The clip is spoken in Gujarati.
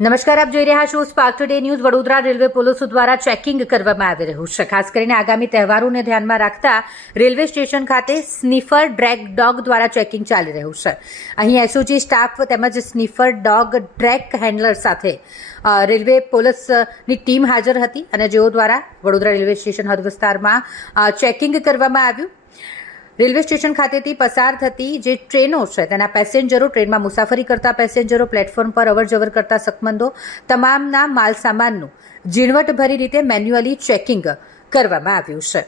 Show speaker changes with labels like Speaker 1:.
Speaker 1: નમસ્કાર, આપ જોઈ રહ્યા છો spark today news Vadodara railway police દ્વારા ચેકિંગ કરવામાં આવી રહ્યું છે. ખાસ કરીને આગામી તહેવારોને ધ્યાનમાં રાખતા રેલવે સ્ટેશન ખાતે સ્નીફર ડ્રેગ ડોગ દ્વારા ચેકિંગ ચાલી રહ્યું છે. અહીં એસઓજી સ્ટાફ તેમજ સ્નીફર ડોગ ડ્રેક હેન્ડલર સાથે રેલવે પોલીસની ટીમ હાજર હતી અને જેઓ દ્વારા વડોદરા રેલવે સ્ટેશન હદ વિસ્તારમાં ચેકિંગ કરવામાં આવ્યું. રેલવે સ્ટેશન ખાતેથી પસાર થતી જે ટ્રેનો છે, તેના પેસેન્જરો ટ્રેનમાં મુસાફરી કરતા પેસેન્જરો પ્લેટફોર્મ પર અવરજવર કરતા સકમંદો તમામના માલ સામાનનું ઝીણવટભરી રીતે મેન્યુઅલી ચેકિંગ કરવામાં આવ્યું છે.